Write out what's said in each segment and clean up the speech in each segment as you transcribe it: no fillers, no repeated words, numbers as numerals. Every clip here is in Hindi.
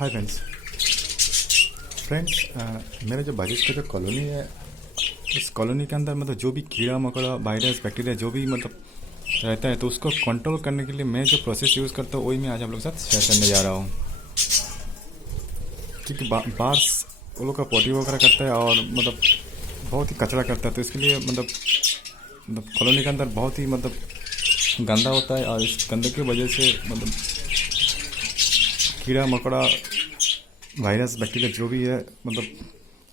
हाय फ्रेंड्स मेरा जो बारिश का जो कॉलोनी है, इस कॉलोनी के अंदर मतलब जो भी कीड़ा मकोड़ा वायरस बैक्टीरिया जो भी मतलब रहता है, तो उसको कंट्रोल करने के लिए मैं जो प्रोसेस यूज़ करता हूँ वही मैं आज आप लोगों के साथ शेयर करने जा रहा हूँ। क्योंकि बार्स वो लोग का पॉटी वगैरह करता है और मतलब बहुत ही कचरा करता है, तो इसके लिए मतलब कॉलोनी के अंदर बहुत ही मतलब गंदा होता है। और इस गंदे की वजह से मतलब कीड़ा मकोड़ा वायरस बैक्टीरिया जो भी है मतलब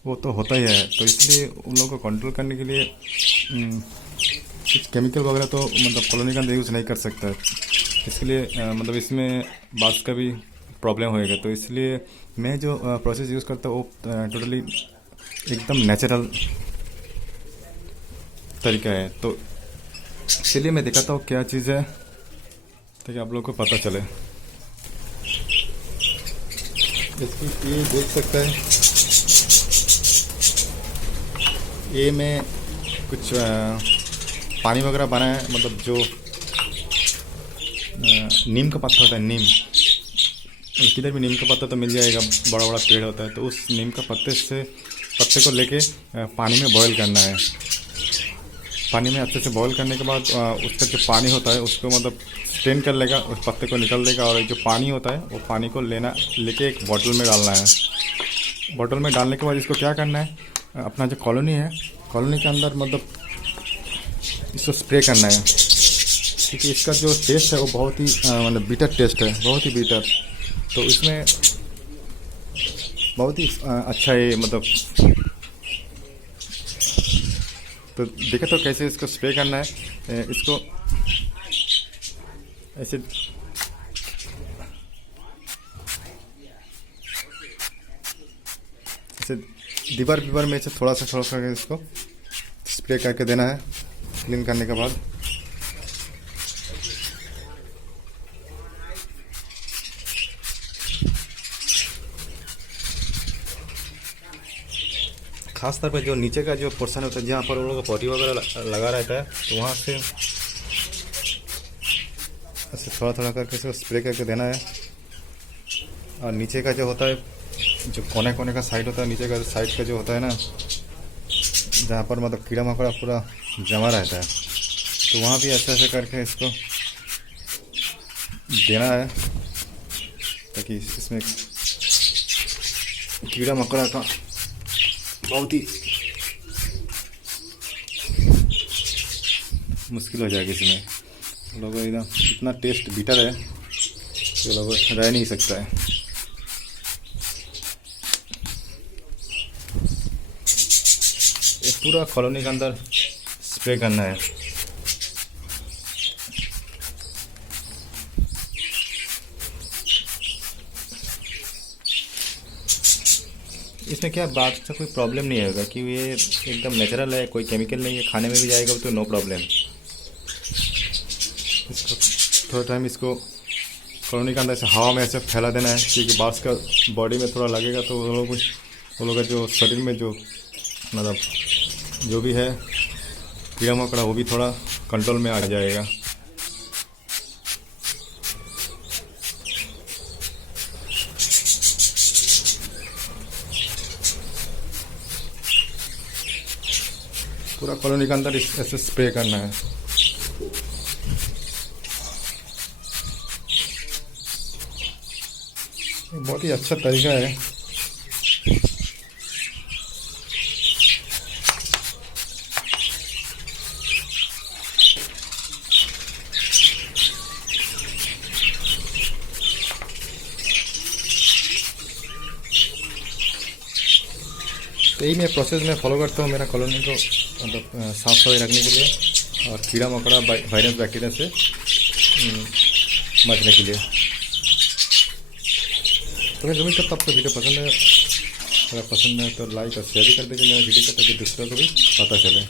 वो तो होता ही है। तो इसलिए उन लोगों को कंट्रोल करने के लिए कुछ केमिकल वगैरह तो मतलब कॉलोनी का अंदर यूज़ नहीं कर सकता है। इसके लिए मतलब इसमें बात का भी प्रॉब्लम होएगा। तो इसलिए मैं जो प्रोसेस यूज़ करता हूँ वो टोटली एकदम नेचुरल तरीका है। तो इसलिए मैं दिखाता हूँ क्या चीज़ है ताकि आप लोगों को पता चले। इसकी ये देख सकते हैं, ये मैं कुछ पानी वगैरह बनाया है। मतलब जो नीम का पत्ता होता है, नीम किधर भी नीम का पत्ता तो मिल जाएगा, बड़ा बड़ा पेड़ होता है। तो उस नीम का पत्ते को लेके पानी में बॉईल करना है। पानी में अच्छे से बॉईल करने के बाद उसका जो पानी होता है उसको मतलब स्ट्रेन कर लेगा, उस पत्ते को निकल देगा। और जो पानी होता है वो पानी को लेके एक बॉटल में डालना है। बॉटल में डालने के बाद इसको क्या करना है, अपना जो कॉलोनी है, कॉलोनी के अंदर मतलब इसको स्प्रे करना है। क्योंकि इसका जो टेस्ट है वो बहुत ही मतलब बीटर टेस्ट है, बहुत ही बीटर। तो इसमें बहुत ही अच्छा है मतलब। तो देखे तो कैसे इसको स्प्रे करना है। इसको ऐसे दीवार में से थोड़ा सा इसको स्प्रे करके देना है क्लीन करने के बाद। खास तौर पे जो नीचे का जो पोर्शन होता है जहाँ पर उन लोगों का पॉटी वगैरह लगा रहता है, तो वहाँ से ऐसे थोड़ा करके इसको स्प्रे करके देना है। और नीचे का जो होता है, जो कोने का साइड होता है, नीचे का साइड का जो होता है ना, जहाँ पर मतलब कीड़ा मकोड़ा पूरा जमा रहता है, तो वहाँ भी ऐसे करके इसको देना है ताकि इसमें कीड़ा मकोड़ा का बहुत ही मुश्किल हो जाएगी। इसमें लोगों एकदम इतना टेस्ट बीटर है कि लोगों रह नहीं सकता है। ये पूरा कॉलोनी के अंदर स्प्रे करना है। इसमें क्या बात का कोई प्रॉब्लम नहीं होगा कि ये एकदम नेचुरल है, कोई केमिकल नहीं है, खाने में भी जाएगा तो नो प्रॉब्लम। इसको थोड़ा टाइम इसको कॉलोनी के अंदर से हवा में ऐसे फैला देना है, क्योंकि बार्स का बॉडी में थोड़ा लगेगा तो वो लोग का जो शरीर में जो मतलब जो भी है कीड़ा मकोड़ा वो भी थोड़ा कंट्रोल में आ जाएगा। पूरा कॉलोनी के अंदर ऐसे स्प्रे करना है। बहुत ही अच्छा तरीका है। तो यही मैं प्रोसेस में फॉलो करता हूँ मेरा कॉलोनी को मतलब साफ़ सफाई रखने के लिए और कीड़ा मकोड़ा वायरस बैक्टीरिया से बचने के लिए। तो मैं उम्मीद करता हूँ आपको वीडियो पसंद है। अगर पसंद है तो लाइक और शेयर भी कर दीजिए मेरा वीडियो को, ताकि दूसरों को भी पता चले।